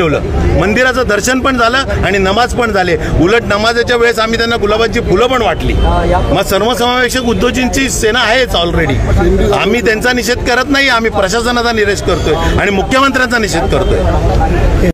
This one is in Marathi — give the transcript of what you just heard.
मंदिराचं दर्शन पण झालं आणि नमाज पण झाले। उलट नमाजाच्या वेळेस आम्ही त्यांना गुलाबाची फुलं पण वाटली। मग सर्वसमावेशक उद्धवजींची सेना आहेच ऑलरेडी। आम्ही त्यांचा निषेध करत नाही, आम्ही प्रशासनाचा निषेध करतोय आणि मुख्यमंत्र्यांचा निषेध करतोय।